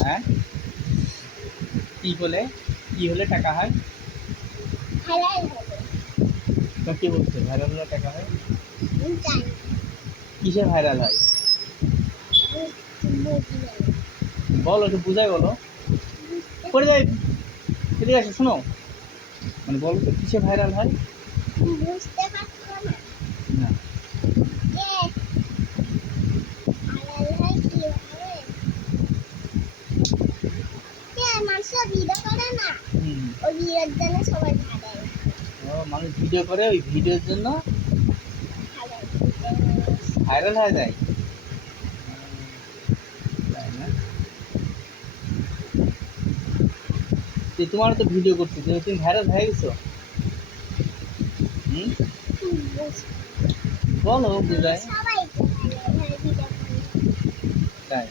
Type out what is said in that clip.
হ্যাঁ, কি বলে, কি হলে টাকা হয়? ভাইরাল হবে। তো কে বলছে ভাইরাল হলে টাকা হয়? আমি জানি। কিসে ভাইরাল হয়? আমি বুঝি না। বলো, একটু বুঝাই বলো। বুঝতে পড়ে যাই, এদিকে আসো, শোনো। মানে বলো তো কিসে ভাইরাল হয়? বুঝতে পারছো না? না। যে ভাইরাল হয় কিভাবে? যে মানুষ ভিডিও করে না, হুম। ওই ভিডিওর জন্য সবাই ভাইরাল ও, মানুষ ভিডিও করে, ওই ভিডিওর জন্য ভাইরাল ভাইরাল হয়ে যায়। তাই না? তো তোমার তো ভিডিও করতে, তুমি ভাইরাল হয়ে গেছো। হুম, বলো বুঝাই। সবাই তো ভাইরাল হয় ভিডিও করে। তাই